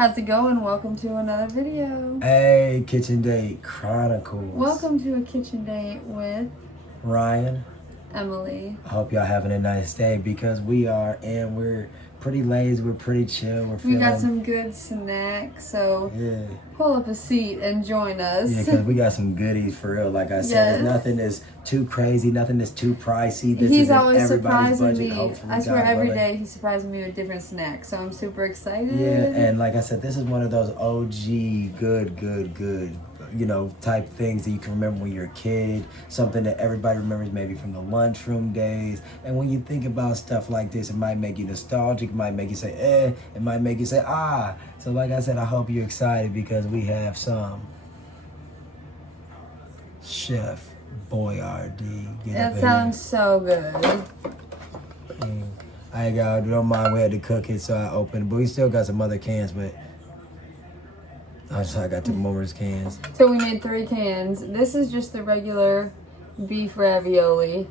How's it going? Welcome to another video. Hey, Kitchen Date Chronicles. Welcome to a kitchen date with Ryan. Emily. I hope y'all having a nice day because we are, and we're pretty lazy, we're pretty chill, We got some good snacks, so yeah. Pull up a seat and join us. Yeah, because we got some goodies for real. Like I said, nothing is too crazy, nothing is too pricey. He's always surprising budget. me. Hopefully, I swear every day he's surprising me with different snacks, so I'm super excited. Yeah, and like I said, this is one of those OG good, you know, type things that you can remember when you're a kid, something that everybody remembers maybe from the lunchroom days. And when you think about stuff like this, it might make you nostalgic, it might make you say, it might make you say, ah. So like I said, I hope you're excited because we have some Chef Boyardee. That sounds so good. I ain't got, don't mind, we had to cook it, so I opened it. But we still got some other cans, but I got 2 more cans. So we made 3 cans. This is just the regular beef ravioli.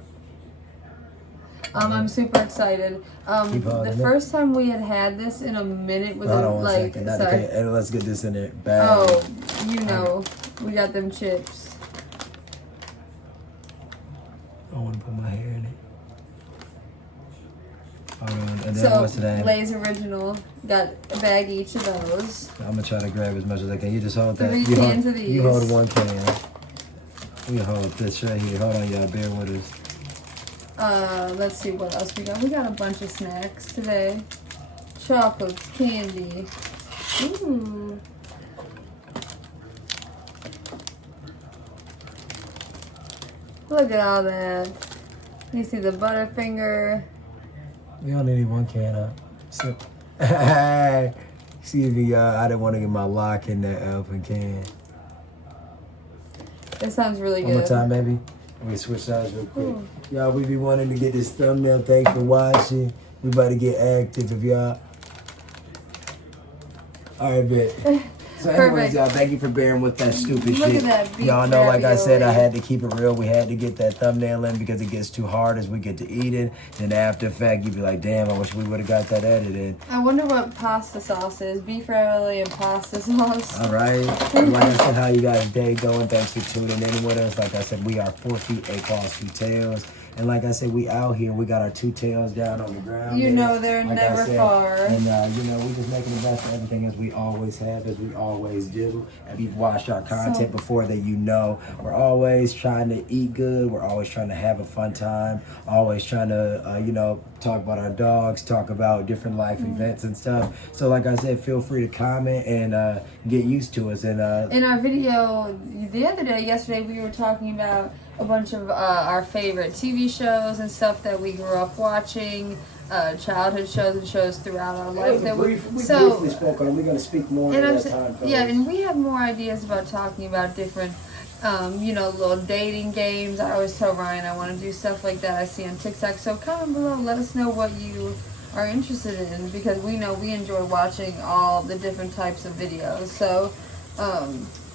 I'm super excited. The first time we had this in a minute was like, sorry. And let's get this in there. Bag. Oh, you know, we got them chips. I want to put my hair in it. Hold on. And then So what's the name? Lay's Original. Got a bag each of those. I'm gonna try to grab as much as I can. You just hold that. 3 cans of these. You hold 1 can. We hold this right here. Hold on, y'all. Bear with us. Let's see what else we got. We got a bunch of snacks today. Chocolates, candy. Ooh. Look at all that. You see the Butterfinger. We only need 1 can up. So, excuse me, y'all. I didn't want to get my lock in that open can. It sounds really good. One more time, maybe. Let me switch sides real quick. Y'all, we be wanting to get this thumbnail. Thanks for watching. We about to get active if y'all. All right, bet. So anyways, y'all, thank you for bearing with that stupid Look shit. At that beef y'all know, like I said, I ravioli. had to keep it real. We had to get that thumbnail in because it gets too hard as we get to eat it. Then after the fact, you'd be like, damn, I wish we would have got that edited. I wonder what pasta sauce is. Beef ravioli and pasta sauce. All right. Like I said, how you guys' day going? Thanks for tuning in with us. Like I said, we are 4 feet, 8 paws, 2 tails. And like I said, we out here. We got our 2 tails down on the ground. You know they're like never far. And, you know, we're just making the best of everything as we always have, as we always do. If you've watched our content before, that you know, we're always trying to eat good. We're always trying to have a fun time. Always trying to, you know, talk about our dogs, talk about different life events and stuff. So like I said, feel free to comment and get used to us. And in our video the other day, yesterday, we were talking about a bunch of our favorite TV shows and stuff that we grew up watching, childhood shows and shows throughout our life. We briefly spoke on. We're going to speak more at that time. Yeah, and we have more ideas about talking about different, you know, little dating games. I always tell Ryan I want to do stuff like that I see on TikTok. So comment below, let us know what you are interested in, because we know we enjoy watching all the different types of videos. So,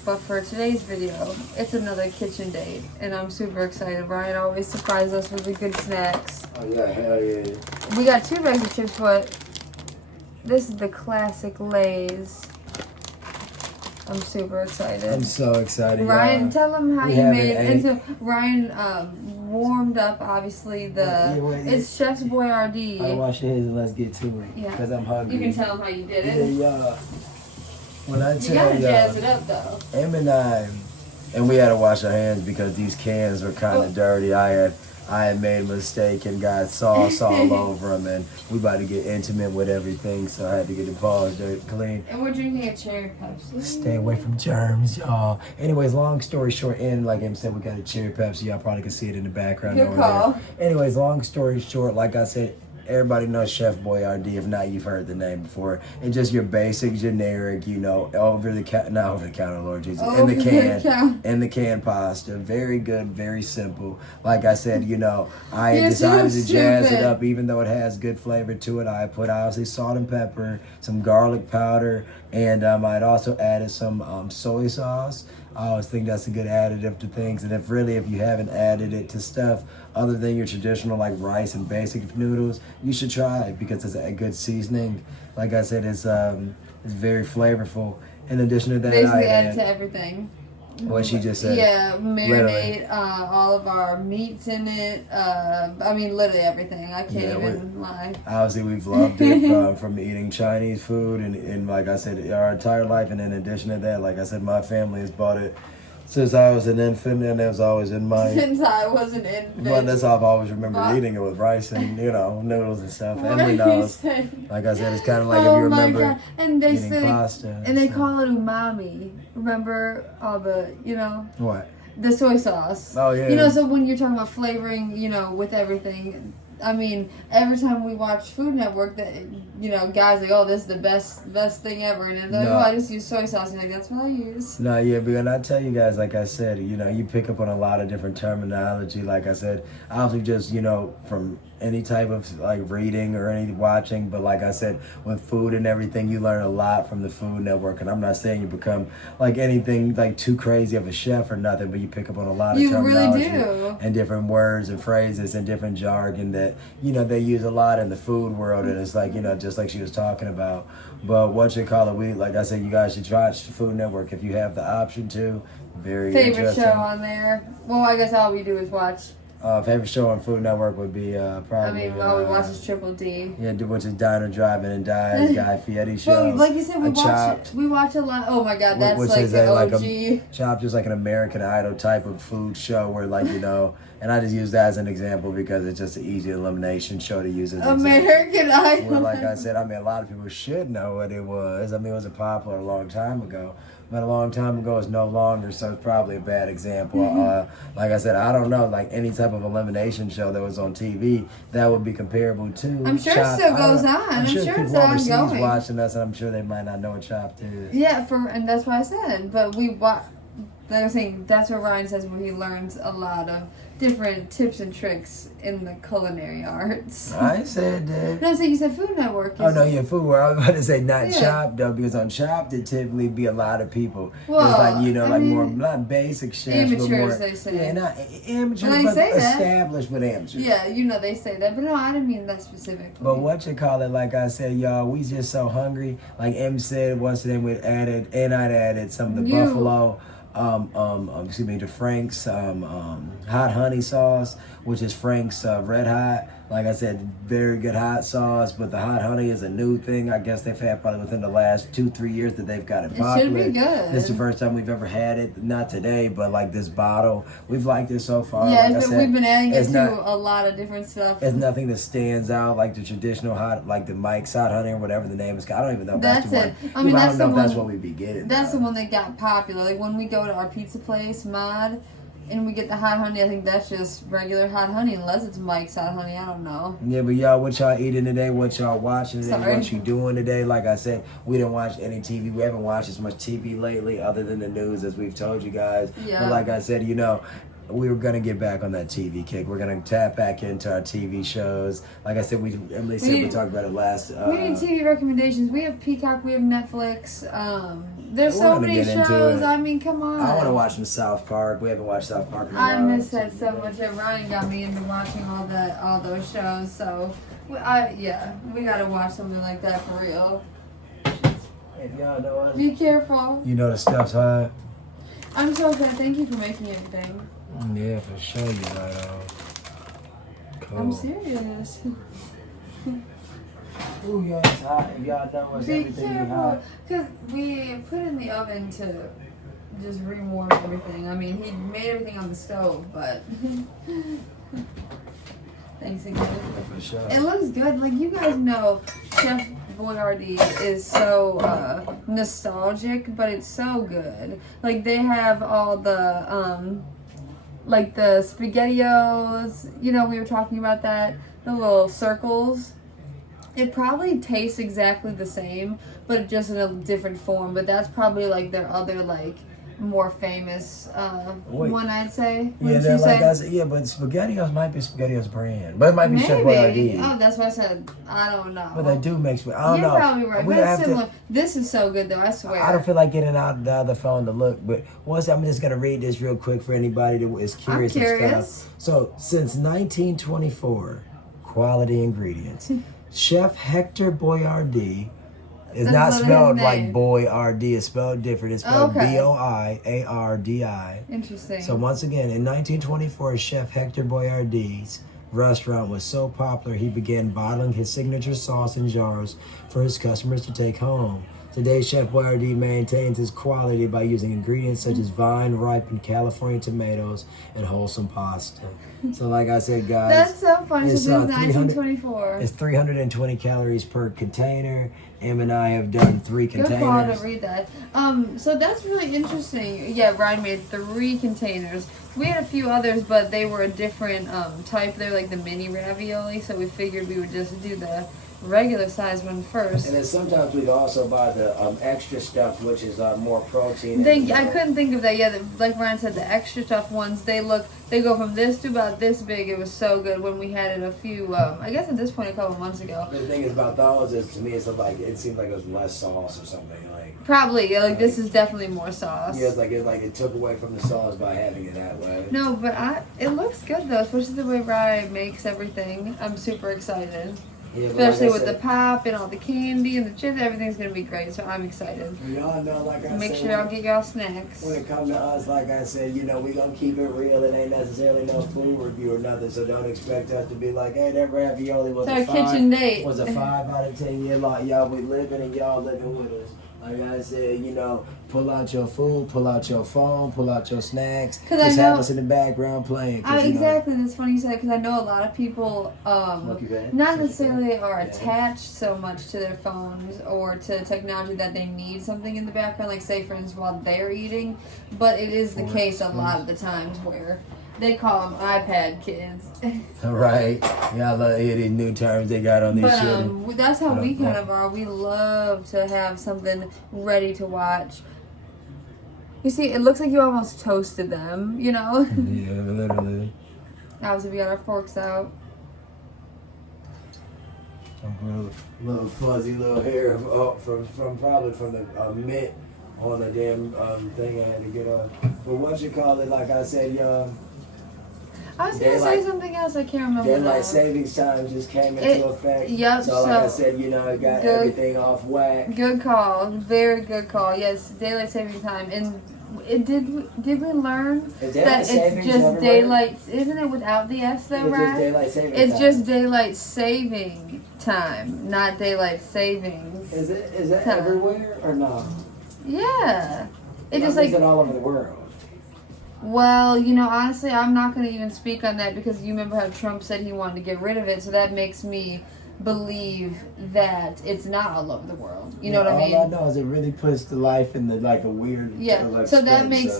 but for today's video, it's another kitchen date, and I'm super excited. Ryan always surprises us with the good snacks. Oh yeah, hell yeah. We got 2 bags of chips, but this is the classic Lay's. I'm super excited. I'm so excited. Ryan, tell them how you made it into. Ryan warmed up, obviously, it's Chef's Boyardee. I wash your hands and let's get to it. Yeah. Because I'm hungry. You can tell them how you did it. Yeah. When I You tell gotta jazz it up, though. And we had to wash our hands because these cans were kind of dirty. I had made a mistake and got sauce all over them, and we about to get intimate with everything, so I had to get the paws clean. And we're drinking a cherry Pepsi. Stay away from germs, y'all. Anyways, long story short, and like I said, we got a cherry Pepsi. Y'all probably can see it in the background Good over call. there. Anyways, long story short, like I said, everybody knows Chef Boyardee. If not, you've heard the name before. And just your basic, generic, you know, not over the counter, Lord Jesus, in the can pasta. Very good, very simple. Like I said, you know, I decided to jazz it up, even though it has good flavor to it. I put obviously salt and pepper, some garlic powder, and I'd also added some soy sauce. I always think that's a good additive to things. And if you haven't added it to stuff other than your traditional like rice and basic noodles, you should try it because it's a good seasoning. Like I said, it's It's very flavorful. In addition to that, Basically add it to everything. What she just said. Yeah, marinate all of our meats in it. I mean, literally everything. I can't even lie. Obviously, we've loved it from eating Chinese food and like I said, our entire life. And in addition to that, like I said, my family has bought it since I was an infant, and it was always in my... Since I was an infant. But that's how I've always remembered eating it with rice and, noodles and stuff. Emily knows. Like I said, it's kind of like if you remember and they eating say, pasta. And they call it umami. Remember all the, What? The soy sauce. Oh, yeah. So when you're talking about flavoring, with everything... I mean, every time we watch Food Network, that guys like, oh, this is the best thing ever, and they're like, oh, I just use soy sauce, and like, that's what I use. No, yeah, because I tell you guys, like I said, you pick up on a lot of different terminology. Like I said, obviously just from any type of like reading or any watching, but like I said, with food and everything, you learn a lot from the Food Network. And I'm not saying you become like anything like too crazy of a chef or nothing, but you pick up on a lot of terminology and different words and phrases and different jargon that they use a lot in the food world. And it's like just like she was talking about. But we, like I said, you guys should watch the Food Network if you have the option to. Very favorite interesting show on there. Well, I guess all we do is watch. Favorite show on Food Network would be probably. All we watch is Triple D. Yeah, which is Diner, Driving, and Dies, Guy Fieri show. Well, like you said, we watch a lot. Oh my God, that's like an OG. Chopped is like an American Idol type of food show where and I just use that as an example because it's just an easy elimination show to use as an American Idol. Where, like I said, a lot of people should know what it was. It was popular a long time ago. But a long time ago is no longer, so it's probably a bad example. Like I said, I don't know, like any type of elimination show that was on TV that would be comparable to. I'm sure it still goes on. I'm sure it's overseas ongoing. Watching us, and I'm sure they might not know what Chopped is. Yeah, and that's what I said. But we watch. Like I was saying, that's what Ryan says when he learns a lot of different tips and tricks in the culinary arts. I said that. No, so you said Food Network. Oh, no, yeah, Food Network. I was about to say not Chopped, though, because on Chopped, it typically be a lot of people. Well, it's more, not basic chefs, amateurs, but more, they say. Yeah, not amateurs, but established, but amateurs. Yeah, they say that. But no, I didn't mean that specifically. But like I said, y'all, we just so hungry. Like M said, once then I'd added some of the buffalo. The Frank's hot honey sauce, which is Frank's Red Hot. Like I said, very good hot sauce, but the hot honey is a new thing. I guess they've had probably within the last 2-3 years that they've got it popular. It should be good. This is the first time we've ever had it. Not today, but like this bottle. We've liked it so far. Yeah, like we've been adding it to a lot of different stuff. It's nothing that stands out like the traditional hot, like the Mike's hot honey or whatever the name is. I don't even know if that's the one. I mean, I don't know if that's what we'd be getting. That's the one that got popular. Like when we go to our pizza place, Mod, and we get the hot honey, I think that's just regular hot honey, unless it's Mike's hot honey. I don't know. Yeah, but y'all, what y'all eating today? What y'all watching today? What you doing today? Like I said, we didn't watch any TV. We haven't watched as much TV lately, other than the news, as we've told you guys. Yeah. But like I said, we were gonna get back on that TV kick. We're gonna tap back into our TV shows. Like I said, Emily said we talked about it last. We need TV recommendations. We have Peacock. We have Netflix. There's so many shows. I mean, come on. I want to watch some South Park. We haven't watched South Park in a while. I miss that so much. Yeah, Ryan got me into watching all those shows. So, we gotta watch something like that for real. If y'all know us, be careful. You know the stuff's hot. I'm so glad. Thank you for making everything. Yeah, for sure, you know. Cool. I'm serious. Ooh, y'all, it's hot. If y'all know us, everything be hot. Because we put it in the oven to just rewarm everything. I mean, he made everything on the stove, but thanks again. For sure. It looks good. Like, you guys know, Chef Boyardee is so nostalgic, but it's so good. Like, they have all the like the SpaghettiOs, we were talking about that, the little circles. It probably tastes exactly the same, but just in a different form. But that's probably like their other more famous one, I'd say. Yeah, they're like us. Yeah, but SpaghettiOs might be SpaghettiOs brand, but it might be Chef Boyardee. Oh, that's what I said. I don't know. But they do make. I don't know. You're probably right. But it's similar. This is so good, though. I swear. I don't feel like getting out the other phone to look, but I'm just gonna read this real quick for anybody that is curious. I'm curious. And stuff. So since 1924, quality ingredients. Chef Hector Boyardee It's not spelled like Boyardee. It's spelled different. It's spelled Boiardi. Interesting. So once again, in 1924, Chef Hector Boyardee's restaurant was so popular he began bottling his signature sauce in jars for his customers to take home. Today, Chef Boyardee maintains his quality by using ingredients such as vine-ripened California tomatoes and wholesome pasta. So like I said, guys, that's so funny. It's, so 1924. It's 320 calories per container. Em and I have done 3 containers. Good call to read that. So that's really interesting. Yeah, Ryan made 3 containers. We had a few others, but they were a different type. They're like the mini ravioli, so we figured we would just do the regular size one first. And then sometimes we'd also buy the extra stuff, which is more protein. I couldn't think of that. Yeah, like Ryan said, the extra tough ones, they go from this to about this big. It was so good when we had it a few, I guess at this point a couple months ago. The thing is about those is, to me, it's like it seemed like it was less sauce or something. Probably, like this is definitely more sauce. Yeah, it's like it took away from the sauce by having it that way. No, but it looks good though, especially the way Ryan makes everything. I'm super excited. Yeah, especially with the pop and all the candy and the chips, everything's gonna be great. So I'm excited. Y'all know, like I said, make sure y'all get y'all snacks. When it comes to us, like I said, we gonna keep it real. It ain't necessarily no food review or nothing. So don't expect us to be like, hey, that ravioli was a 5. Kitchen date. Was a 5 out of 10. Yeah, like y'all, we living and y'all living with us. Like I said, pull out your food, pull out your phone, pull out your snacks. Just have us in the background playing. Exactly, that's funny you said, because I know a lot of people not necessarily are attached so much to their phones or to technology that they need something in the background, like say for instance while they're eating, but it is the case a lot of the times where they call them iPad kids. Right. Yeah, I love these new terms they got on these shit. But that's how we kind of are. We love to have something ready to watch. You see, it looks like you almost toasted them, Yeah, literally. Obviously, we got our forks out. Little fuzzy little hair from the mitt on the damn thing I had to get on. But what you call it, like I said, y'all. I was going to say something else. I can't remember. Daylight savings time just came into effect. Yep. So like I said, it got everything off whack. Good call. Very good call. Yes, daylight saving time. And did we learn that it's just daylight? Isn't it without the S though, right? It's just daylight saving time, not daylight savings. Is that everywhere or not? Yeah. It just like all over the world. Well, honestly, I'm not going to even speak on that because you remember how Trump said he wanted to get rid of it, so that makes me believe that it's not all over the world. You know what I mean? All I know is it really puts the life in a weird. Yeah. So that makes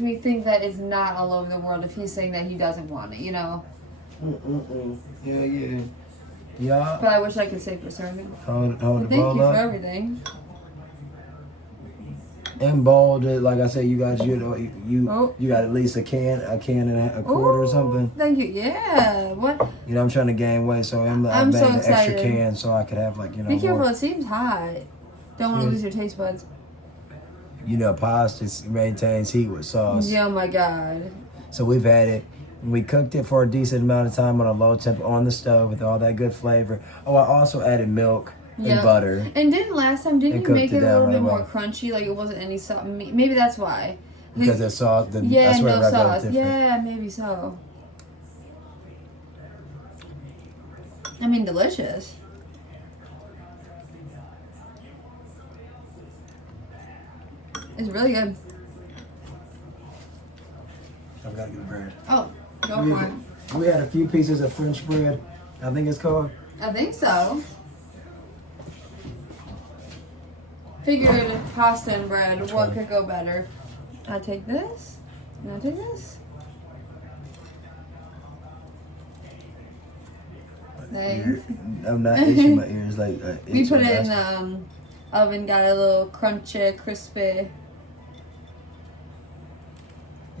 me think that it's not all over the world if he's saying that he doesn't want it. Yeah. Yeah. But I wish I could say for certain. Hold the ball up. Thank you for everything. And bold, like I said, you guys, you got at least a can and a quarter or something. Thank you. Yeah. What? I'm trying to gain weight, so I'm so an extra excited. can so I could have Be careful. more. It seems hot. Don't want to lose your taste buds. Pasta maintains heat with sauce. Yeah. Oh my God. So we've had it. We cooked it for a decent amount of time on a low temp on the stove with all that good flavor. Oh, I also added milk. And butter. And didn't you make it a little bit more crunchy? Like it wasn't any sauce. Maybe that's why. Because the sauce. Yeah, no sauce. Yeah, maybe so. I mean, delicious. It's really good. I've got to get the bread. Oh, go for it. We had a few pieces of French bread. I think it's called. I think so. Figured pasta and bread, what could go better? I take this, and I take this. Thanks. I'm not itching my ears like we put it in the oven, got a little crunchy, crispy.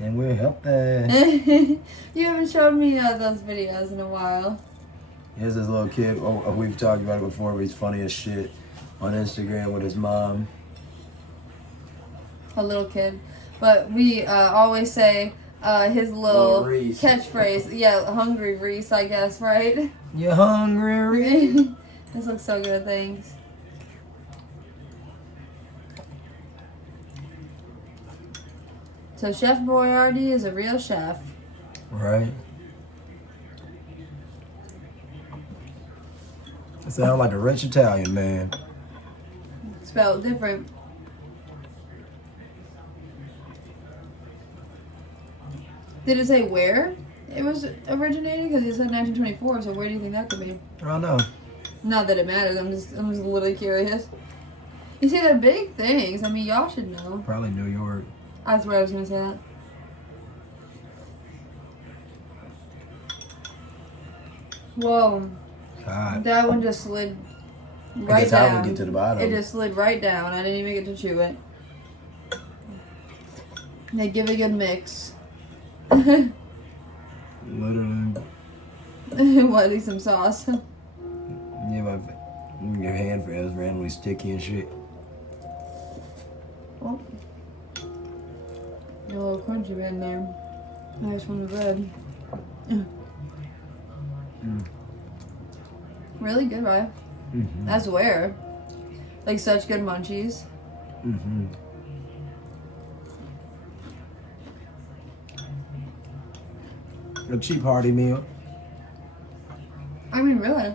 And we're helping. You haven't showed me those videos in a while. Here's this little kid. Oh, we've talked about it before, but he's funny as shit. On Instagram with his mom. A little kid. But we always say his little catchphrase. Yeah, hungry Reese, I guess, right? You hungry Reese? This looks so good, thanks. So Chef Boyardee is a real chef. Right. It sounds like a rich Italian man. Spelled different. Did it say where it was originating? Because it said 1924, so where do you think that could be? I don't know. Not that it matters, I'm just literally curious. You see, they're big things. I mean, y'all should know. Probably New York. I swear I was going to say that. Whoa. God. That one just slid right I guess how down. we get to the bottom. It just slid right down. I didn't even get to chew it. They give it a good mix. Literally. What, at least some sauce? Yeah, your hand feels randomly sticky and shit. Oh. A little crunchy right in there. Nice from the bread. Really good, right? Mm-hmm. I swear. Like such good munchies. Mm-hmm. A cheap hearty meal. I mean, really.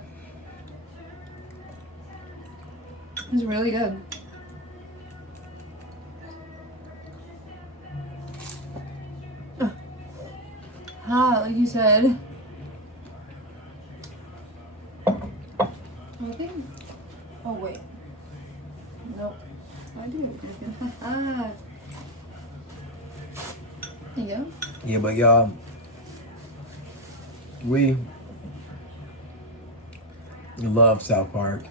It's really good. Like you said. I think. Oh, wait. Nope. I do. There you go. Yeah, but y'all, we love South Park.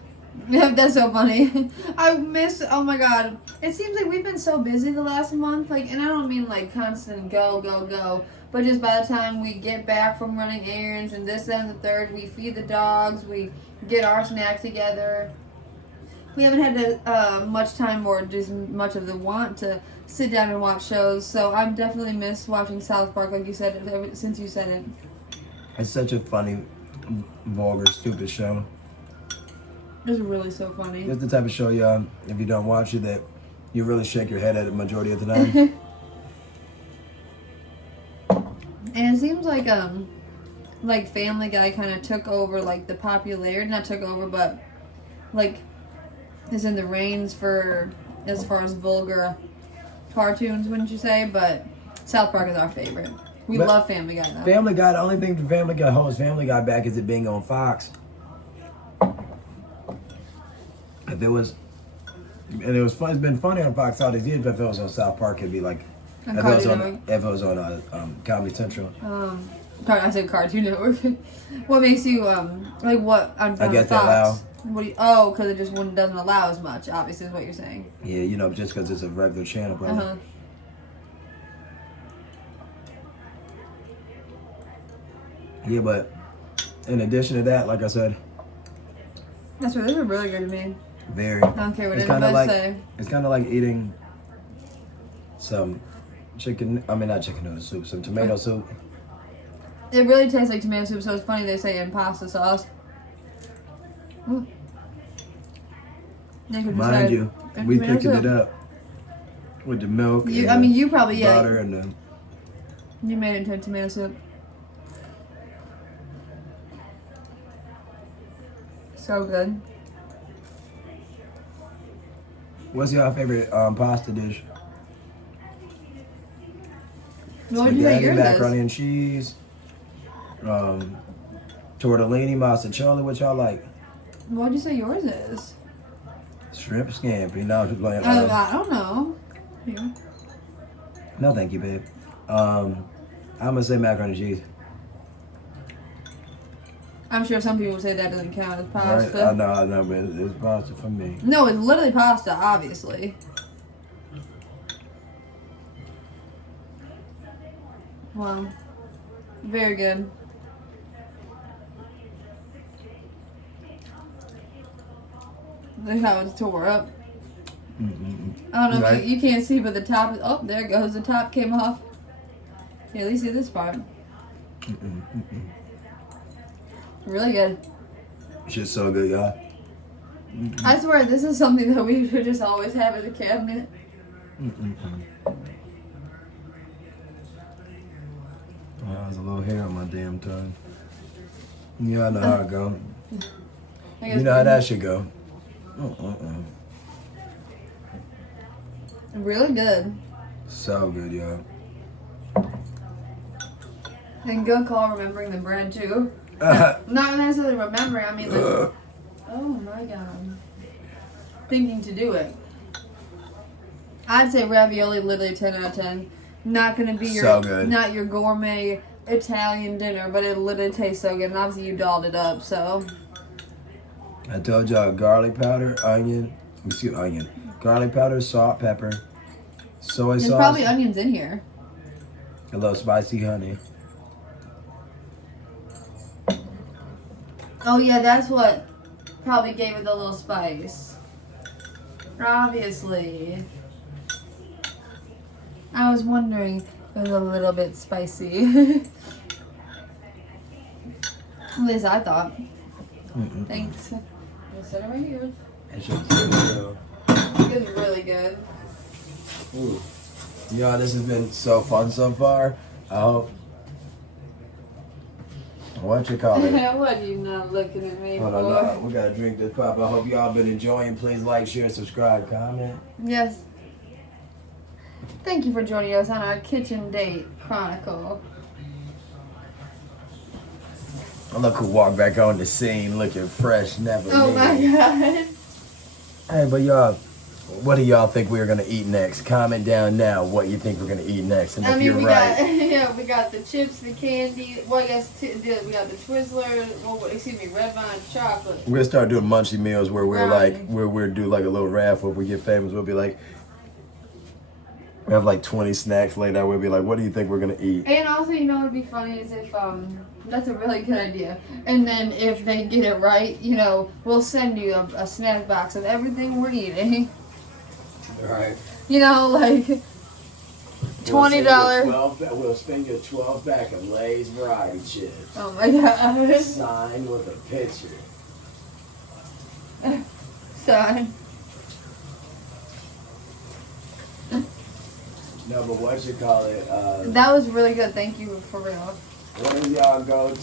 That's so funny. Oh my god. It seems like we've been so busy the last month, like, and I don't mean like constant go, but just by the time we get back from running errands and this, that, and the third, we feed the dogs, we get our snack together. We haven't had much time or just much of the want to sit down and watch shows, so I've definitely missed watching South Park, like you said, ever since you said it. It's such a funny, vulgar, stupid show. It's really so funny. It's the type of show, y'all, if you don't watch it, that you really shake your head at the majority of the time. And it seems like Family Guy kind of took over, like, the popularity, not took over, but, like, is in the reins for, as far as vulgar cartoons, wouldn't you say? But South Park is our favorite. We love Family Guy, though. Family Guy, the only thing the Family Guy holds Family Guy back is it being on Fox. If it was, and it was fun, it's been funny on Fox all these years, but if it was on South Park, it'd be like, if it was on Comedy Central. I said Cartoon Network. What makes you, like what, on I guess Fox? that allow. What do you, because it just doesn't allow as much, obviously, is what you're saying. Yeah, you know, just because it's a regular channel, probably. Uh-huh. Yeah, but in addition to that, like I said, Those are really good to me. very. I don't care what anybody say. It's kind of like eating some not chicken noodle soup, some tomato soup. It really tastes like tomato soup, so it's funny they say in pasta sauce. Mm. Mind you, we picking it up with the milk. You probably butter and the. You made it into tomato soup. So good. What's your favorite pasta dish? What would you say yours macaroni is? and cheese, tortellini, mozzarella. What y'all like? What would you say yours is? Shrimp scampi. No, I'm just playing. I don't know. Yeah. No, thank you, babe. I'm gonna say macaroni and cheese. I'm sure some people say that doesn't count as pasta. Right? I know, but it's pasta for me. No, it's literally pasta, obviously. Wow. Very good. Look how it's tore up. I don't know if you can't see, but the top, oh, there it goes. The top came off. Yeah, at least see this part. Really good. Shit's so good, y'all. I swear, this is something that we should just always have in the cabinet. There's a little hair on my damn tongue. Yeah, I know how it go. You know how that should go. Really good. So good, y'all. And good call remembering the bread too. Not necessarily remembering, I mean like, oh my god. Thinking to do it. I'd say ravioli literally 10 out of 10. Not gonna be your so good. Not your gourmet Italian dinner, but it literally tastes so good. And obviously you dolled it up, so. I told y'all garlic powder, garlic powder, salt, pepper, soy There's sauce. probably onions in here. A little spicy honey. Oh yeah, that's what probably gave it the little spice. Obviously. I was wondering if it was a little bit spicy. At least I thought. Thanks. We'll set it right here. That shit's good as hell. It's really good. Ooh. Y'all, this has been so fun so far. I hope. What you call it? What are you not looking at me Hold for? on, no, we gotta drink this pop. I hope y'all been enjoying. Please like, share, subscribe, comment. Yes. Thank you for joining us on our kitchen date chronicle. Look who walked back on the scene looking fresh, never Oh my god. Hey, but y'all, what do y'all think we're gonna eat next? Comment down now what you think we're gonna eat next, and if you're right. We got the chips, the candy. Well, I guess we got the Twizzlers. Oh, excuse me, Red Vine chocolate. We're gonna start doing munchy meals where we're Brownie. like, where we're do like a little raffle. If we get famous, we'll be like, we have like 20 snacks laid out. We'll be like, what do you think we're gonna eat? And also, you know, what'd be funny is if that's a really good idea. And then if they get it right, you know, we'll send you a snack box of everything we're eating. Right. You know, like $20. We'll spend you 12 pack of Lay's variety chips. Oh my god. Signed with a picture. Sorry. No, but what you call it? That was really good. Thank you for real. What is y'all go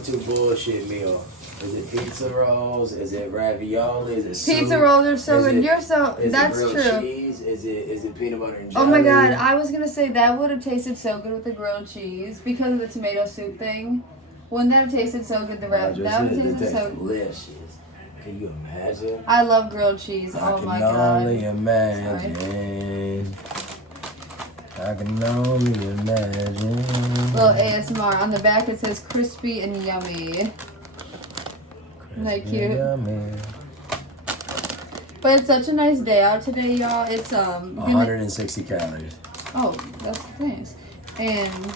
to bullshit meal? Is it pizza rolls? Is it ravioli? Is it soup? Pizza rolls are so Is good. it- You're so. Is That's it grilled true. cheese? Is it peanut butter and jelly? Oh my god, I was gonna say that would have tasted so good with the grilled cheese because of the tomato soup thing. Wouldn't that have tasted so good? That would have tasted so. Delicious. Can you imagine? I love grilled cheese. Oh my I god. can only imagine. I can only imagine. Little ASMR. On the back it says crispy and yummy. Isn't that cute? Yummy. But it's such a nice day out today, y'all. It's 160 calories. Oh, that's nice. And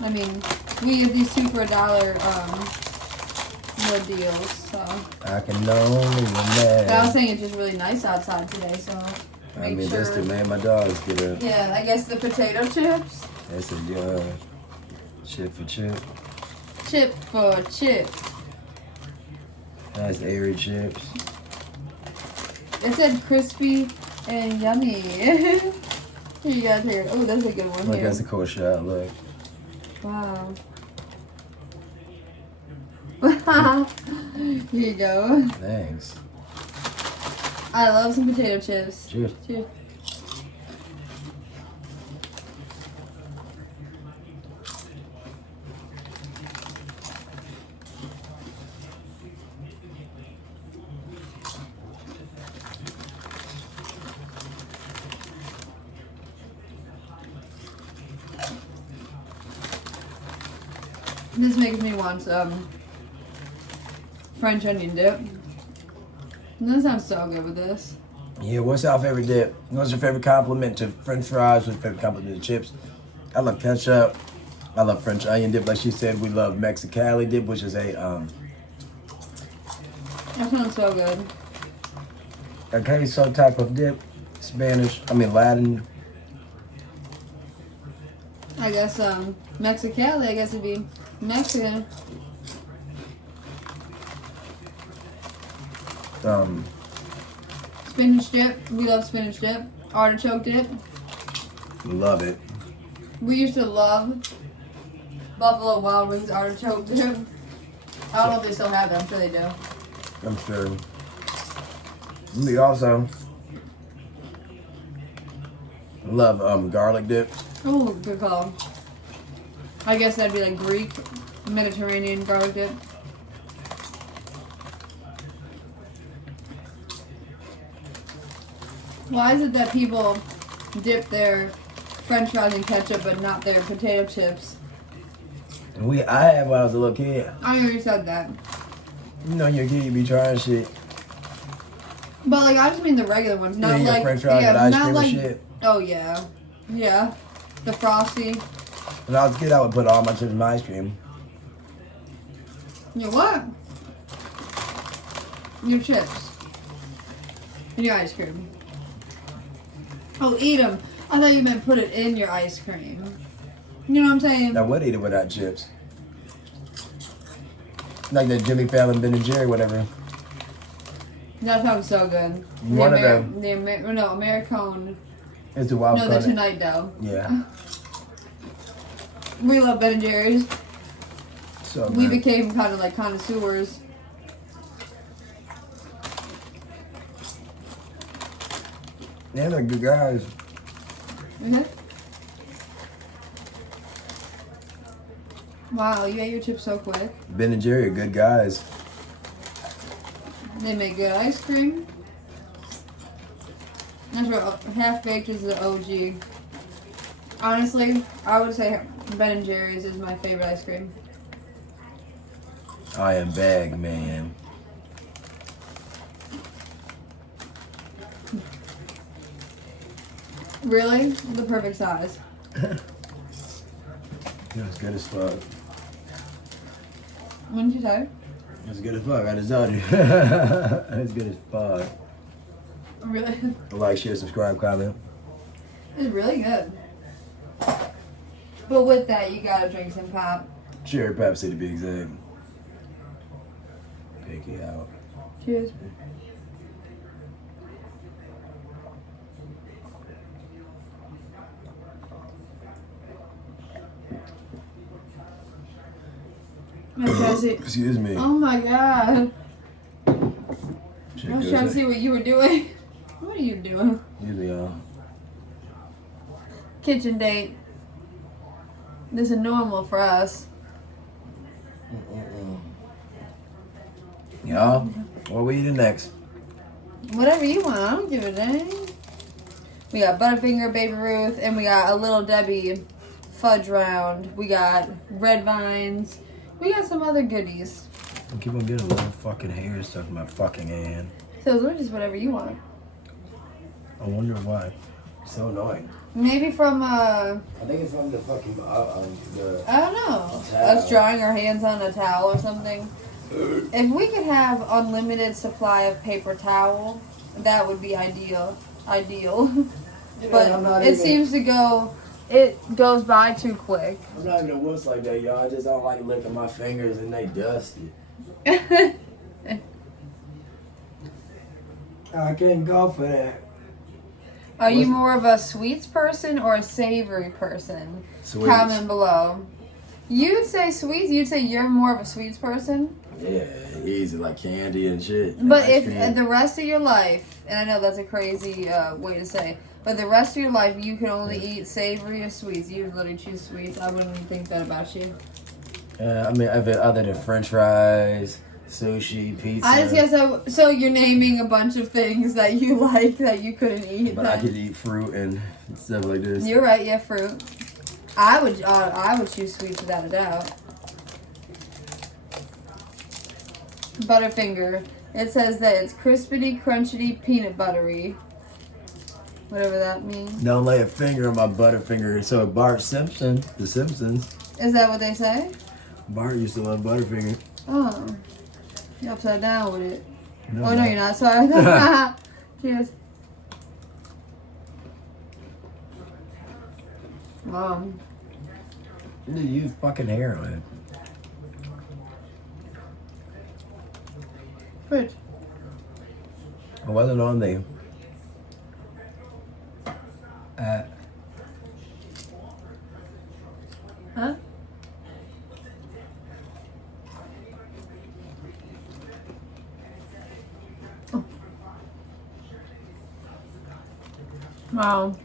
I mean, we get these 2 for $1 little deals. So I can only imagine. but I was saying it's just really nice outside today. So I make mean, sure. that's to man my dogs get up. Yeah, I guess the potato chips. That's a chip for chip. Chip for chip. Nice airy chips. It said crispy and yummy. Here you guys here. Oh, that's a good one. Look, Here. that's a cool shot. Look. Wow. Here you go. Thanks. I love some potato chips. Cheers. Cheers. This makes me want some French onion dip. This sounds so good with this. Yeah, what's our favorite dip? What's your favorite compliment to French fries? What's your favorite compliment to chips? I love ketchup. I love French onion dip. Like she said, we love Mexicali dip, which is That sounds so good. a queso type of dip. Latin. I guess Mexicali, I guess it'd be Mexican. Spinach dip. We love spinach dip. Artichoke dip. Love it. We used to love Buffalo Wild Wings artichoke dip. I don't know if they still have that. I'm sure they do. I'm sure. We also love garlic dip. Oh, good call. I guess that'd be like Greek, Mediterranean garlic dip. Why is it that people dip their French fries in ketchup but not their potato chips? I had when I was a little kid. I already said that. You know, your kid, you be trying shit. But like, I just mean the regular ones, not Yeah, like French fries and ice not cream like. and shit. Oh yeah, yeah, the frosty. When I was a kid, I would put all my chips in my ice cream. Your what? Your chips. And your ice cream. Oh, eat them. I thought you meant put it in your ice cream. You know what I'm saying? I would eat it without chips. Like the Jimmy Fallon, Ben and Jerry, whatever. That sounds so good. One of them. No, Americone. It's the wild No, the Tonight Dough. Yeah. We love Ben and Jerry's. So We good. became kind of like connoisseurs. Yeah, they're good guys. Okay. Wow, you ate your chips so quick. Ben and Jerry are good guys. They make good ice cream. That's what Half Baked is the OG. Honestly, I would say Ben and Jerry's is my favorite ice cream. I am bag man. Really? The perfect size. It was good as fuck. What did you say? It was good as fuck. I just told you. It's good as fuck. Really? Like, share, subscribe, comment. It's really good. But with that, you gotta drink some pop. Cherry Pepsi to be exact. Pick it out. Cheers. I'm trying to see. Excuse me. Oh my god. Shit I was goes trying to like- see what you were doing. What are you doing? Excuse me, y'all. Kitchen date. This is normal for us. Y'all, what we eating next? Whatever you want. I don't give a dang. We got Butterfinger, Baby Ruth, and we got a Little Debbie fudge round. We got red vines. We got some other goodies. I keep on getting little fucking hair stuck in my fucking hand. So we're just whatever you want. I wonder why. It's so annoying. Maybe from I think it's from the fucking the. I don't know. Towel. Us drying our hands on a towel or something. If we could have unlimited supply of paper towel, that would be ideal. But it seems to go. It goes by too quick. I'm not even a wuss like that, y'all. I just don't like licking my fingers and they dusty. I can't go for that. Are you more of a sweets person or a savory person? Sweets. Comment below. You'd say sweets. You'd say you're more of a sweets person. Yeah, easy like candy and shit. But and if ice cream. the rest of your life, and I know that's a crazy way to say, but the rest of your life you can only eat savory or sweets, you would literally choose sweets. I wouldn't even think that about you. I mean, other than French fries, sushi, pizza. I just guess so. You're naming a bunch of things that you like that you couldn't eat. But I could eat fruit and stuff like this. You're right. Yeah, fruit. I would choose sweets without a doubt. Butterfinger. It says that it's crispity, crunchity, peanut buttery. Whatever that means. Don't lay a finger on my Butterfinger. So Bart Simpson, The Simpsons, Is that what they say? Bart used to love Butterfinger. Oh. You're upside down with it. No, Oh, no, you're not. Sorry. Cheers. You need to use fucking hair on it. Fridge. I wasn't on the. Huh? Oh. Wow.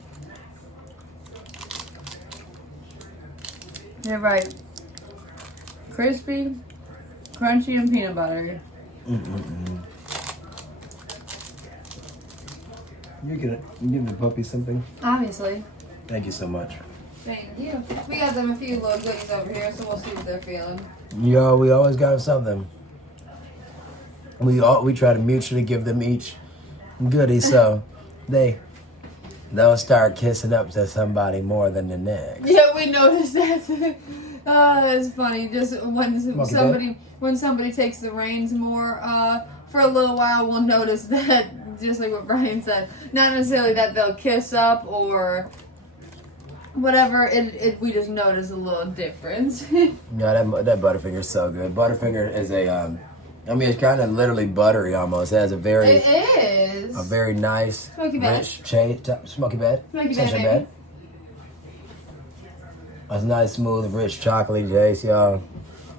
You're right. Crispy, crunchy, and peanut butter. You can give the puppy something. Obviously. Thank you so much. Thank you. We got them a few little goodies over here, so we'll see what they're feeling. Yo, we always got something. We try to mutually give them each goodie, so they'll start kissing up to somebody more than the next. Yeah, we noticed that. Oh, that's funny. Just when somebody takes the reins more, for a little while, we'll notice that. Just like what Brian said, not necessarily that they'll kiss up or whatever. We just notice a little difference. Yeah, that Butterfinger's so good. Butterfinger is it's kind of literally buttery almost. It has a very It is a very nice smoky bed. rich smoky bed. Smoky Sunshine bed, baby. It's nice, smooth, rich, chocolatey taste, y'all.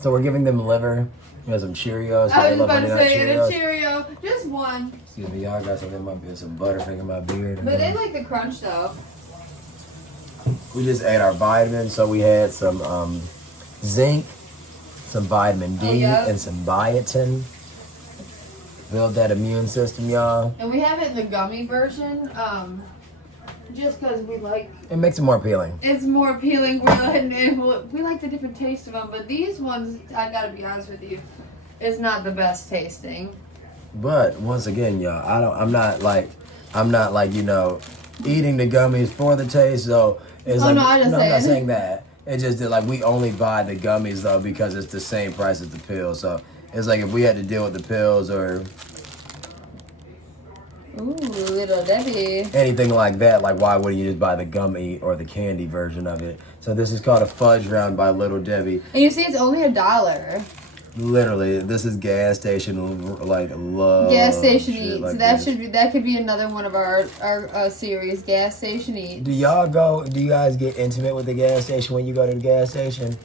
So we're giving them liver. We have some Cheerios. I was They love about to Honey Nut say, and a Cheerios. Cheerio, just one. Excuse me, y'all got some Butterfinger in my beard. But they like the crunch though. We just ate our vitamins, so we had some zinc, some vitamin D, and some biotin. Build that immune system, y'all. And we have it in the gummy version, just because we like. It makes it more appealing. It's more appealing. We like the different taste of them, but these ones, I gotta be honest with you, is not the best tasting. But once again, y'all, I'm not like eating the gummies for the taste. So it's I'm not saying. saying that. It's just that we only buy the gummies though because it's the same price as the pills. So it's like if we had to deal with the pills or Ooh, little Debbie. anything like that, why wouldn't you just buy the gummy or the candy version of it? So this is called a fudge round by Little Debbie. And you see, it's only $1. Literally, this is gas station love. Gas station eats. Like that could be another one of our series. Gas station eats. Do you guys get intimate with the gas station when you go to the gas station?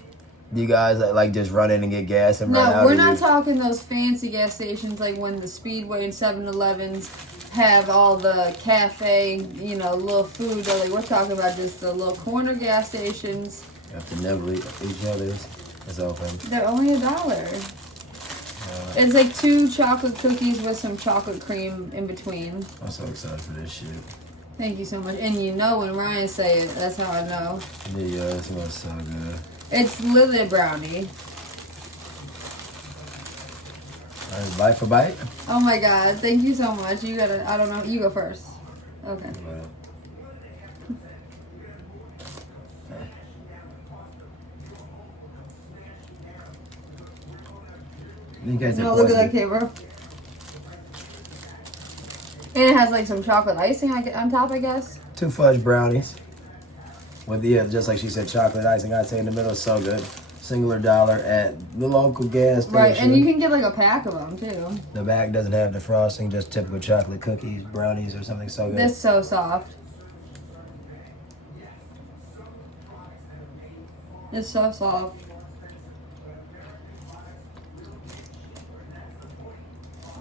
Do you guys just run in and get gas and run out? No, we're not talking those fancy gas stations like when the Speedway and 7-Elevens have all the cafe, little food. We're talking about just the little corner gas stations. You have to nibble each other's. It's open. They're only $1. It's like 2 chocolate cookies with some chocolate cream in between. I'm so excited for this shit. Thank you so much. And when Ryan say it, that's how I know. Yeah, it smells so good. It's literally a brownie. All right, bite for bite. Oh my god, thank you so much. I don't know, you go first. Okay. Well. You guys are Look at that poison. camera. And it has some chocolate icing on top, I guess. 2 fudge brownies. With just like she said, chocolate icing. I'd say in the middle is so good. Singular dollar at the local gas station. Right, and you can get a pack of them too. The back doesn't have the frosting, just typical chocolate cookies, brownies, or something so good. This is so soft. It's so soft.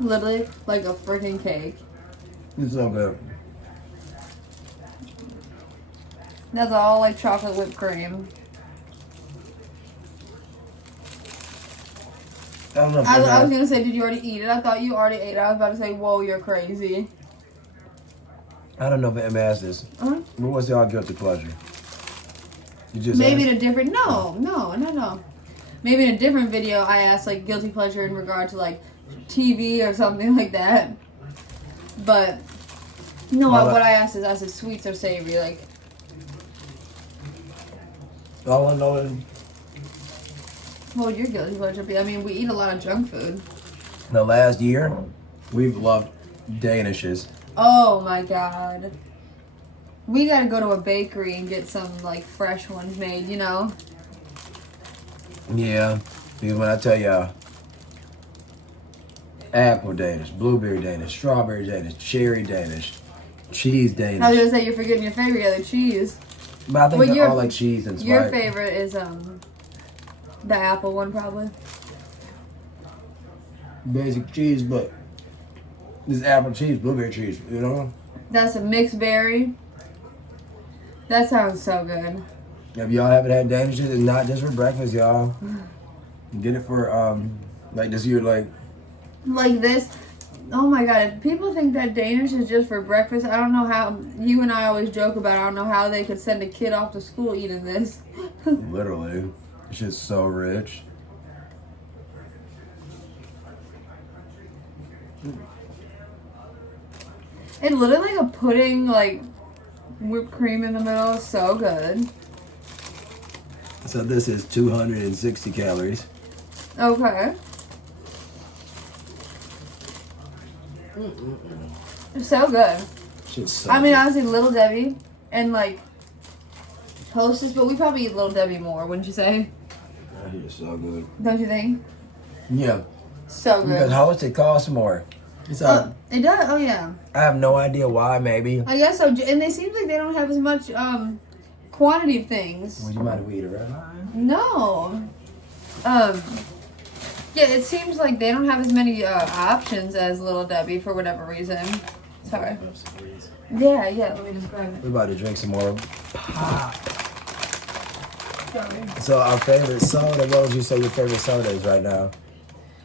Literally like a freaking cake. It's so good. That's all chocolate whipped cream. I don't know if I was gonna say, did you already eat it? I thought you already ate it. I was about to say, whoa, you're crazy. I don't know if Emma asked this. Uh-huh. What was y'all guilty pleasure? You just Maybe asked? in a different no. Maybe in a different video I asked guilty pleasure in regard to TV or something like that. But no, what I asked is sweets or savory, All I know is what would your guilty pleasure be? I mean, we eat a lot of junk food. in the last year, we've loved Danishes. Oh my god. We gotta go to a bakery and get some fresh ones made, Yeah, because when I tell y'all, apple Danish, blueberry Danish, strawberry Danish, cherry Danish, cheese Danish. I was gonna say you're forgetting your favorite, the cheese. But I think Well, they're all like cheese inspired. Your favorite is the apple one, probably. Basic cheese, but this apple cheese, blueberry cheese, you know? That's a mixed berry. That sounds so good. If y'all haven't had Danishes, it's not just for breakfast, y'all. Get it for like this year, like this. Oh my god, if people think that Danish is just for breakfast, I don't know how. You and I always joke about it. I don't know how they could send a kid off to school eating this. literally. It's just so rich. It's literally like a pudding, like whipped cream in the middle. So good. So this is 260 calories. Okay. So good. So I mean, good. honestly, Little Debbie and like Hostess, but we probably eat Little Debbie more, wouldn't you say? That is so good. Don't you think? Yeah. So good. Because Hostess costs more. So It does. Oh yeah. I have no idea why. Maybe. I guess so. And they seem like they don't have as much quantity of things. Would you mind if we eat a red line? No. Yeah, it seems like they don't have as many options as Little Debbie for whatever reason. Sorry. Yeah, let me just grab it. We're about to drink some more pop. Sorry. So our favorite soda, what would you say your favorite soda is right now?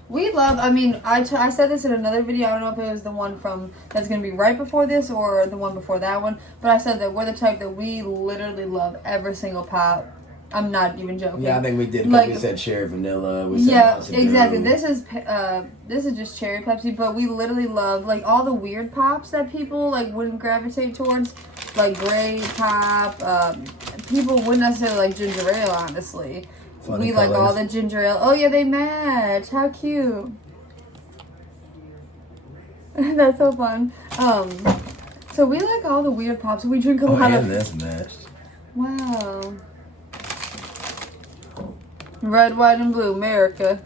We love, I mean, I said this in another video. I don't know if it was the one that's going to be right before this or the one before that one. But I said that we're the type that we literally love every single pop. I'm not even joking. Yeah, I think we did. Like, we said cherry vanilla. We said Mountain exactly. Dew. This is just cherry Pepsi, but we literally love like all the weird pops that people like wouldn't gravitate towards, like grape pop. People wouldn't necessarily like ginger ale, honestly. Funny we colors. like all the ginger ale. Oh yeah, they match. How cute. That's so fun. So we like all the weird pops. We drink a lot of. This matched. Wow. Red, white, and blue, America.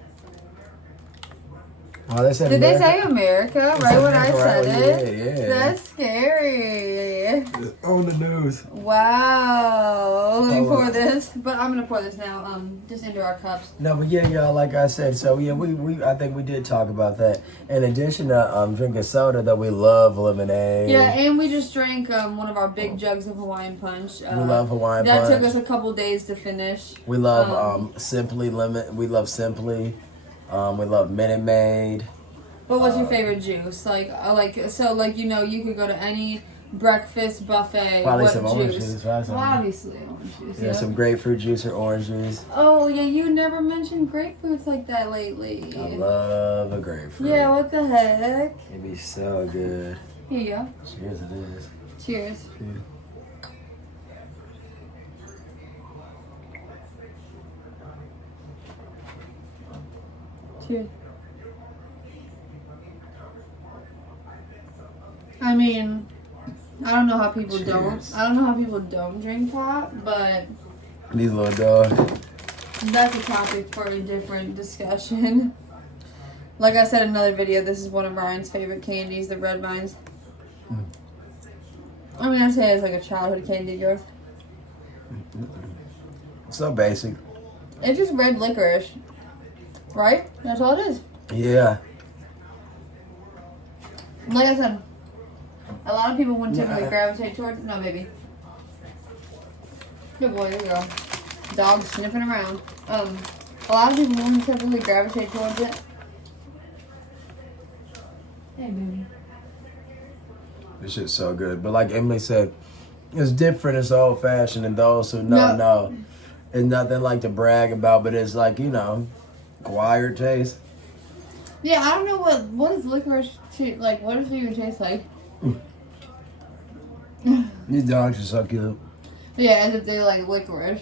Oh, they said Did America. they say America right when I said it? Yeah. That's scary. On the news. Wow. Let me pour this. But I'm gonna pour this now. Just into our cups. No, but yeah, y'all, like I said, so yeah, we I think we did talk about that. In addition to drinking soda, that we love lemonade. Yeah, and we just drank one of our big jugs of Hawaiian Punch. We love Hawaiian That Punch. took us a couple days to finish. We love Simply Lemon. We love Simply. We love Minute Maid. But what's your favorite juice? You could go to any breakfast buffet. Probably what some juice? orange juice, right? Well, obviously orange juice. Yeah, some grapefruit juice or orange juice. Oh yeah, you never mentioned grapefruits like that lately. I love a grapefruit. Yeah, what the heck? It'd be so good. Here you go. Cheers, it is. Cheers. Cheers. Cheers. I mean, I don't know how people Cheers. don't drink pop, but These little dogs. that's a topic for a different discussion. Like I said in another video, this is one of Ryan's favorite candies, the red vines. I mean, I'd say it's like a childhood candy of yours. So basic. It's just red licorice, right? That's all it is. Yeah. Like I said, a lot of people wouldn't typically gravitate towards. No, baby. Good boy, there you go. Dog sniffing around. A lot of people wouldn't typically gravitate towards it. Hey, baby. This shit's so good. But like Emily said, it's different. It's old fashioned, and those who know, it's nothing like to brag about, but it's like, acquired taste. Yeah, I don't know what is licorice like. What does it even taste like? These dogs are so cute. Yeah, as if they like licorice.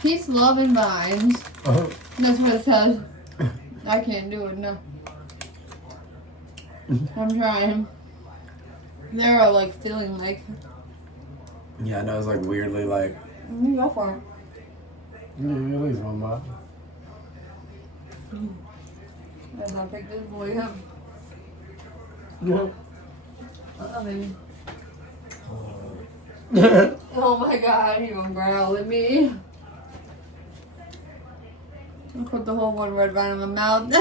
Peace, love, and vines. That's what it says. I can't do it, no. I'm trying. They're all like feeling like. Yeah, I know, it's like weirdly like. Go for it. Release one more. As I pick this boy up. Yeah. Oh, baby. Oh my god, you gonna growl at me. I put the whole one red vine in my mouth.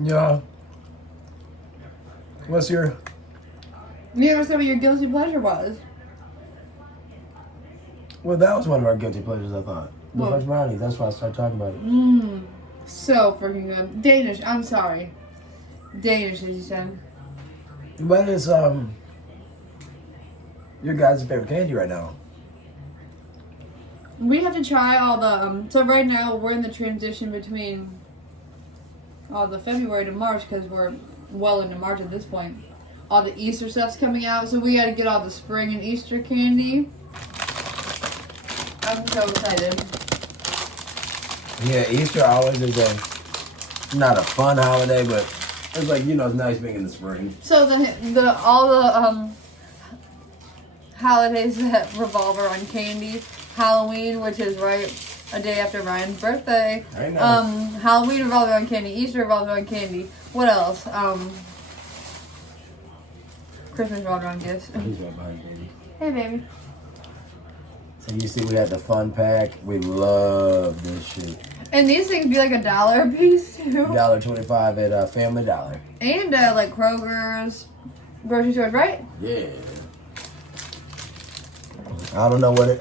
Yeah. What's your... You never said what your guilty pleasure was. Well, that was one of our guilty pleasures, I thought. The What? fudge brownies. That's why I started talking about it. Mmm. So freaking good. Danish, I'm sorry. Danish, as you said. What is, your guys' favorite candy right now? We have to try all the, so right now we're in the transition between all the February to March because we're well into March at this point. All the Easter stuff's coming out, so we gotta get all the spring and Easter candy. I'm so excited. Yeah, Easter always is not a fun holiday, but it's like, it's nice being in the spring. So all the holidays that revolve around candy. Halloween, which is right a day after Ryan's birthday. I know. Halloween revolves around candy. Easter revolves around candy. What else? Christmas revolves around gifts. He's right behind you. Hey, baby. So you see we had the fun pack. We love this shit. And these things be like $1 a piece too. $1.25 at Family Dollar. And like Kroger's, grocery stores, right? Yeah. I don't know what it,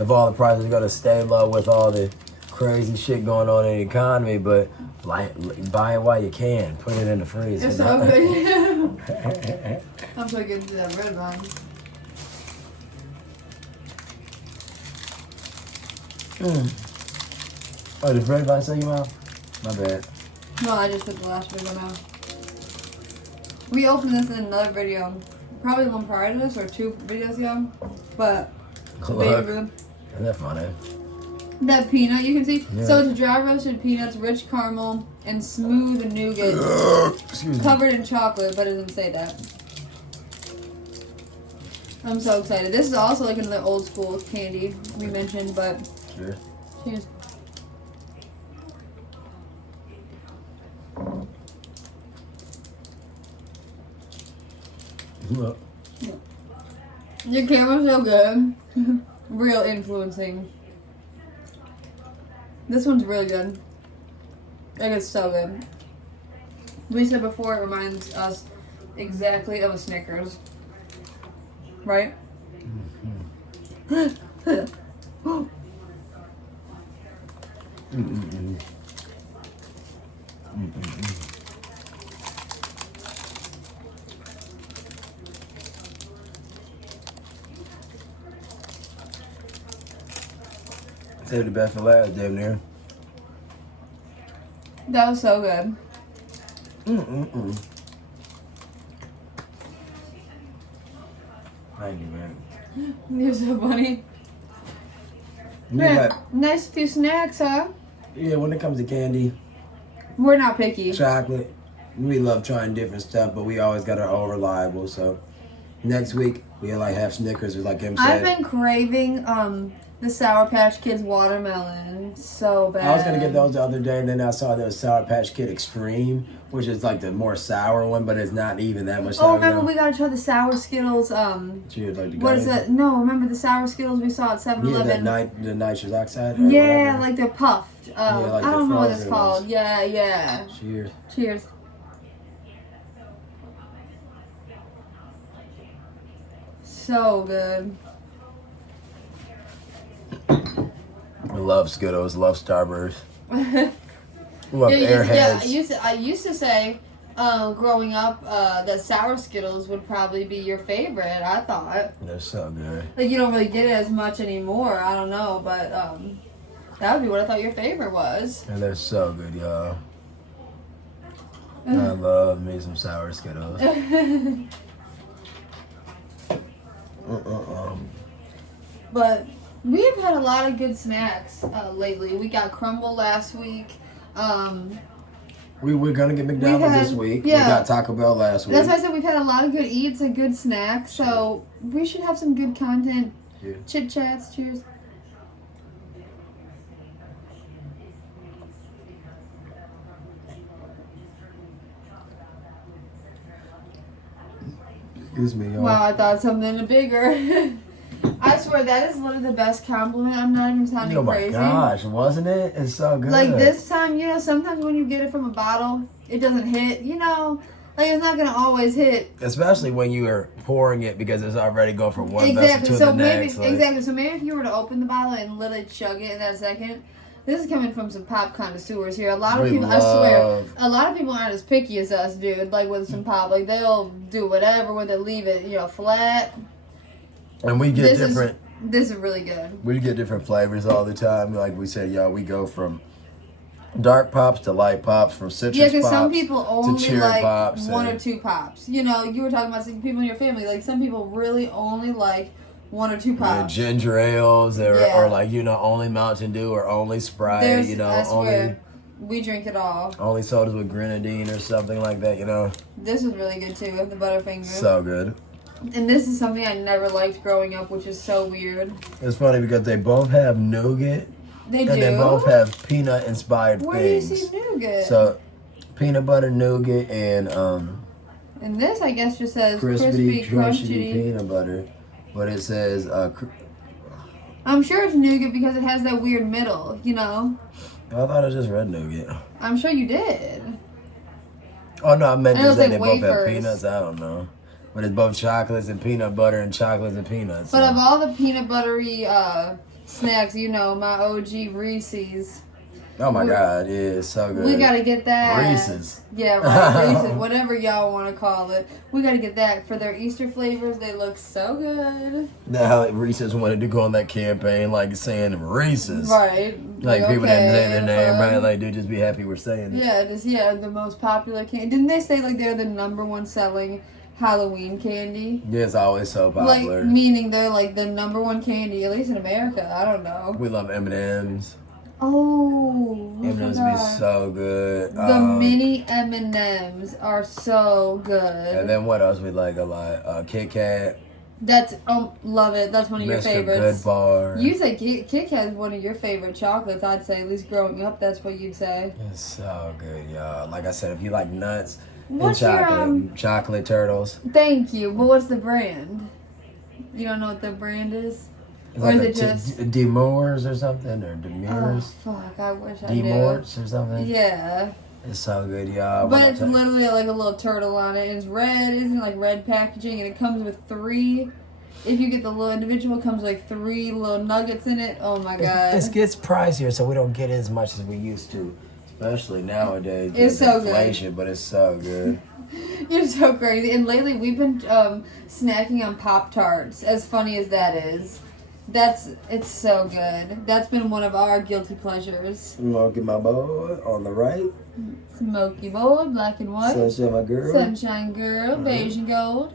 if all the prices are gonna stay low with all the crazy shit going on in the economy, but buy it while you can. Put it in the freezer. It's so good. I'm so good to that red one. Oh, did Fred Vice say you out? My bad. No, I just put the last video out. We opened this in another video. Probably one prior to this or 2 videos ago. But Look, isn't that funny? that peanut you can see. Yeah. So it's dry roasted peanuts, rich caramel, and smooth nougat. Excuse me. Covered in chocolate, but it doesn't say that. I'm so excited. This is also like another old school candy we mentioned, but Sure. cheers. Look. Your camera's so good. Real influencing. This one's really good. It is so good. We said before it reminds us exactly of a Snickers. Right? Save the best for last, damn near. That was so good. Thank you, man. You're so funny. Yeah, Nice few snacks, huh? yeah, when it comes to candy, We're not picky. chocolate, we love trying different stuff, but we always got our own reliable. So next week we'll like have Snickers, or like him I've said. been craving the Sour Patch Kids watermelon so bad. I was gonna get those the other day, and then I saw the Sour Patch Kid Extreme, which is like the more sour one, but it's not even that much sour. Oh, remember we gotta try the sour Skittles. Cheers, like the What is gummies. that? No, remember the sour Skittles we saw at Yeah, 7-Eleven? the nitrous oxide. Or Yeah, whatever. like they're puffed. like I the don't know what it's frozen called. ones. Yeah, yeah. Cheers. Cheers. So good. I love Skittles, love Starburst, Yeah, love Airheads. I used to say, growing up, that sour Skittles would probably be your favorite. I thought. They're so good. Like you don't really get it as much anymore. I don't know, but that would be what I thought your favorite was. And they're so good, y'all. I love me some sour Skittles. But we've had a lot of good snacks lately. We got crumble last week. We were gonna get McDonald's had- this week. yeah. We got Taco Bell last week. That's why I said we've had a lot of good eats and good snacks. So we should have some good content. Cheers. Chit chats. Cheers. Excuse me, y'all. Wow, I thought something bigger. I swear that is literally the best compliment. I'm not even sounding crazy. Oh my gosh, wasn't it? It's so good. Like this time, sometimes when you get it from a bottle, it doesn't hit, like it's not gonna always hit. Especially when you are pouring it because it's already going from one vessel to So the maybe next. Like, exactly. So maybe if you were to open the bottle and literally chug it in that second. This is coming from some pop connoisseurs here. A lot of people, I swear, a lot of people aren't as picky as us, dude. Like with some pop, like they'll do whatever, whether they leave it, flat. And we get different. This is really good. We get different flavors all the time. Like we said, y'all, we go from dark pops to light pops, from citrus pops because some people only cherry like pops one or two pops. You were talking about some people in your family. Like some people really only like one or two pops. Yeah, ginger ales or like, only Mountain Dew or only Sprite, I swear, we drink it all. Only sodas with grenadine or something like that, This is really good too, the Butterfinger. So good. And this is something I never liked growing up, which is so weird. It's funny because they both have nougat. They do? And they both have peanut-inspired Where things. Do you see nougat? So, peanut butter nougat and And this, I guess, just says crispy, crunchy peanut butter. But it says... I'm sure it's nougat because it has that weird middle, I thought it was just red nougat. I'm sure you did. Oh, no, I meant to say they both have wafers. peanuts. I don't know. But it's both chocolates and peanut butter and chocolates and peanuts. But of all the peanut buttery snacks, my OG Reese's. Oh my God, yeah, it's so good. We gotta get that. Reese's. Yeah, right, Reese's, whatever y'all want to call it. We gotta get that for their Easter flavors. They look so good. Now Reese's wanted to go on that campaign, like saying Reese's. Right. Like people didn't say their name, right? Like, dude, just be happy we're saying it. Yeah, the most popular candy. Didn't they say like they're the #1 selling Halloween candy? Yeah, it's always so popular. Like, meaning they're like the #1 candy, at least in America. I don't know. We love M&M's. Oh, M&M's be so good. The mini M&M's are so good. And then what else we like a lot? Kit Kat. That's love it. That's one of your favorites. Good Bar. You say Kit Kat is one of your favorite chocolates. I'd say at least growing up, that's what you'd say. It's so good, y'all. Like I said, if you like nuts what's and chocolate, chocolate turtles. Thank you. But what's the brand? You don't know what the brand is? It's or like is it just Demores or something, or Demures? Oh fuck! I wish I knew. Demorts or something. Yeah. It's so good, y'all. But it's literally like a little turtle on it. It's red, isn't it? Like red packaging, and it comes with 3. If you get the little individual, it comes with like 3 little nuggets in it. Oh my God! It gets pricier, so we don't get as much as we used to, especially nowadays. It's so inflation, good. But it's so good. You're so crazy. And lately, we've been snacking on Pop-Tarts. As funny as that is. It's so good. That's been one of our guilty pleasures. Smoky my boy on the right. Smoky boy, black and white. Sunshine my girl. Sunshine girl, beige and gold.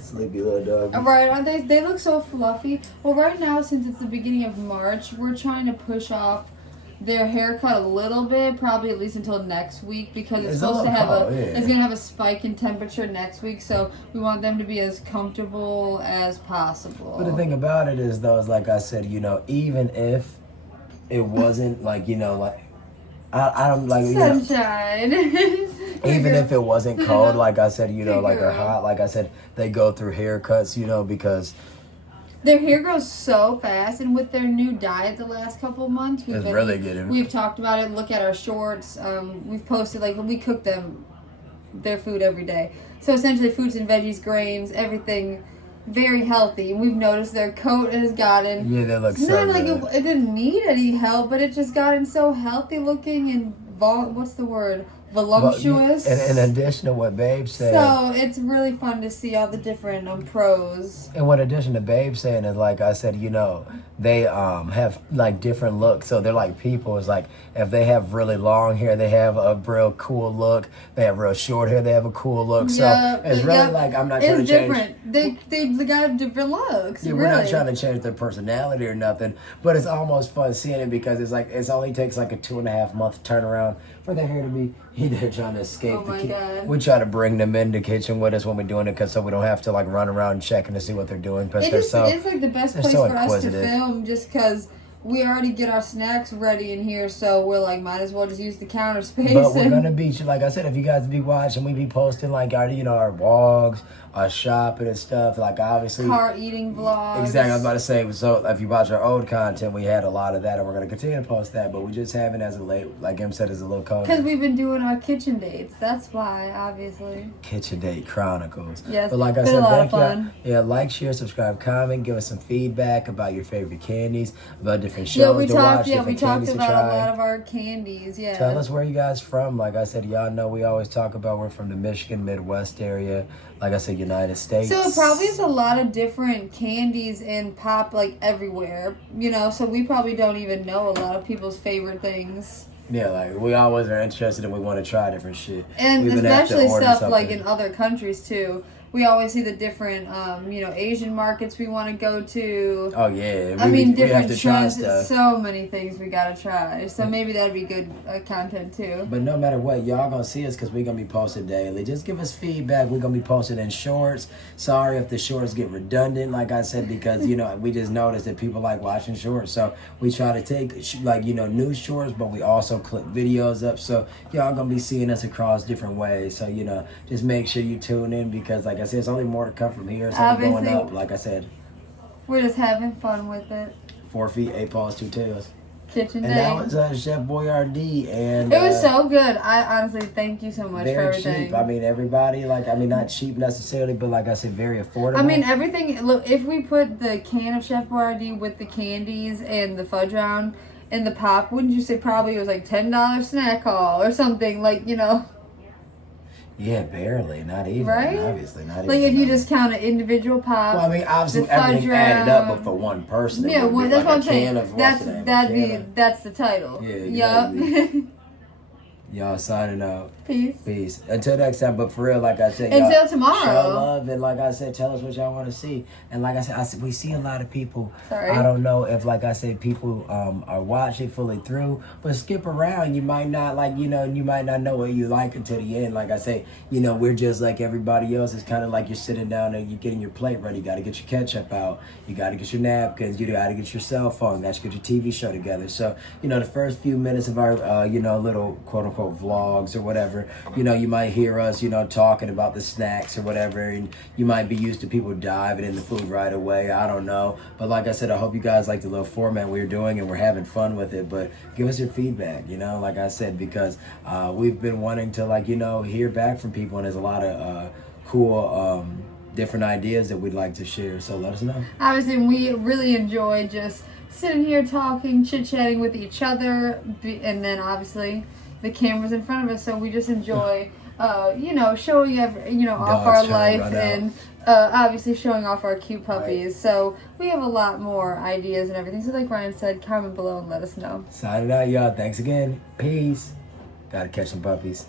Sleepy little dog. Right, aren't they? They look so fluffy. Well, right now, since it's the beginning of March, we're trying to push off their haircut a little bit, probably at least until next week, because it's supposed to have it's gonna have a spike in temperature next week, so we want them to be as comfortable as possible. But the thing about it is, though, is like I said, even if it wasn't like I don't like sunshine. Even if it wasn't cold, like I said, like or hot, like I said, they go through haircuts, because. Their hair grows so fast, and with their new diet the last couple of months, we've talked about it. Look at our shorts. We've posted, we cook their food every day. So essentially fruits and veggies, grains, everything very healthy. And we've noticed their coat has gotten... Yeah, they look so good. It didn't need any help, but it just gotten so healthy looking and... what's the word? Voluptuous. In addition to what Babe said. So it's really fun to see all the different pros. And in addition to Babe saying is, like I said, they have like different looks. So they're like people. It's like if they have really long hair, they have a real cool look. They have real short hair, they have a cool look. So it's really like I'm not trying to change. It's different. They got different looks. Yeah, we're not trying to change their personality or nothing. But it's almost fun seeing it because it's like it only takes like a 2.5 month turnaround for their hair to be. They're trying to escape the kitchen. We try to bring them in the kitchen with us when we're doing it, so we don't have to run around checking to see what they're doing. Because it's like the best place for us to film, just because we already get our snacks ready in here, so we're like, might as well just use the counter space. But we're gonna be, like I said, if you guys be watching, we be posting like our, our vlogs, our shopping and stuff. Like obviously, car eating vlogs. Exactly, I was about to say. So if you watch our old content, we had a lot of that, and we're gonna continue to post that. But we just have it as a late, like Em said, as a little code. Because we've been doing our kitchen dates. That's why, obviously. Kitchen Date Chronicles. Yes, but like I been said, a lot thank of fun. you. Yeah, like, share, subscribe, comment, give us some feedback about your favorite candies, about different shows we to talked. watch, Yeah, different we talked candies to about try. a lot of our candies. Yeah. Tell us where you guys from. Like I said, y'all know we always talk about we're from the Michigan Midwest area. Like I said, United States. So it probably is a lot of different candies and pop like everywhere. So we probably don't even know a lot of people's favorite things. Yeah, like we always are interested and we want to try different shit. And especially stuff like in other countries too. We always see the different, Asian markets we want to go to. Oh yeah, different trends. So many things we gotta try. So maybe that'd be good content too. But no matter what, y'all gonna see us because we're gonna be posting daily. Just give us feedback. We're gonna be posting in shorts. Sorry if the shorts get redundant, like I said, because we just noticed that people like watching shorts. So we try to take new shorts, but we also clip videos up. So y'all gonna be seeing us across different ways. So just make sure you tune in because like I said, it's only more to come from here. So we're going up, like I said. We're just having fun with it. 4 feet, 8 paws, 2 tails. Kitchen and day. And that was Chef Boyardee. And it was so good. I honestly thank you so much for everything. Very cheap. I mean, everybody, not cheap necessarily, but like I said, very affordable. I mean, everything. Look, if we put the can of Chef Boyardee with the candies and the fudge round and the pop, wouldn't you say probably it was like $10 snack haul or something, Yeah, barely. Not even. Right? Obviously, not even. Like, if you just count an individual pop. Well, I mean, obviously, everything added up, but for one person, yeah, well, that's what I'm saying. That's the title. Yeah, yup. Y'all signing out. Peace. Until next time, but for real, like I said, until tomorrow. Show love, and like I said, tell us what y'all want to see. And like I said, we see a lot of people. Sorry. I don't know if, like I said, people are watching fully through, but skip around. You might not you might not know what you like until the end. Like I say, we're just like everybody else. It's kind of like you're sitting down and you're getting your plate ready. You got to get your ketchup out. You got to get your napkins. You got to get your cell phone. You got to get your TV show together. So the first few minutes of our little quote unquote vlogs or whatever, you might hear us, talking about the snacks or whatever, and you might be used to people diving in the food right away. I don't know. But like I said, I hope you guys like the little format we're doing and we're having fun with it. But give us your feedback, like I said, because we've been wanting to, hear back from people, and there's a lot of cool different ideas that we'd like to share. So let us know. Obviously, we really enjoy just sitting here talking, chit-chatting with each other, and then obviously the camera's in front of us, so we just enjoy, showing off our life and obviously showing off our cute puppies. Right. So we have a lot more ideas and everything. So like Ryan said, comment below and let us know. Signing out, y'all. Thanks again. Peace. Gotta catch some puppies.